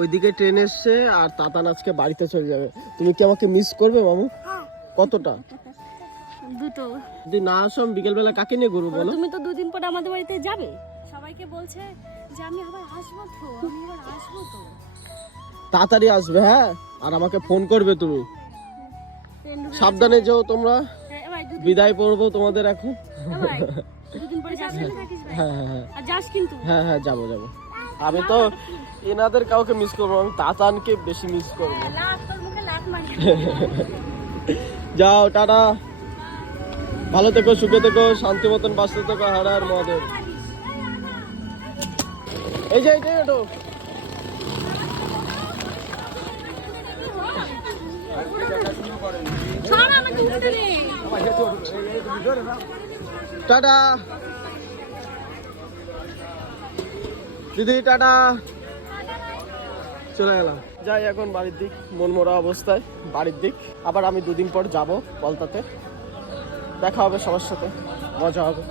ওইদিকে ট্রেন এসছে আর তাতান আজকে বাড়িতে চলে যাবে। তুমি কি আমাকে মিস করবে মামু? কতটা? দুটো। যদি না আসো আমি বিকেলবেলা কাকে নিয়ে ঘুরবো বলো? তুমি তো দুদিন পর আমাদের বাড়িতে যাবে। সবাইকে বলছে যে আমি আবার আসবো তো, আমি আবার আসবো তো। তাড়াতাড়ি আসবে হ্যাঁ, আর আমাকে ফোন করবে তুমি। সাবধানে যেও তোমরা। বিদায় পড়বো তোমাদের এখন। দুদিন পরে যাবে। হ্যাঁ হ্যাঁ হ্যাঁ আর যাস কিন্তু। হ্যাঁ হ্যাঁ যাবো যাবো। আমি তো এনাদের কাউকে মিস করবো, আমি তাতানকে বেশি মিস করবো। তোর মুখে লাত মারি। যাও টাটা, ভালো থেকো, সুখে থেকো, শান্তি মতন বাঁচতে থেকো। হর হর মহাদেব। এই যে এটো টাটা দিদি, টাটা, চলে গেলাম। যাই এখন বাড়ির দিক, মনমরা অবস্থায় বাড়ির দিক। আবার আমি দুদিন পর যাব কলতাতে, দেখা হবে সবার সাথে, মজা হবে।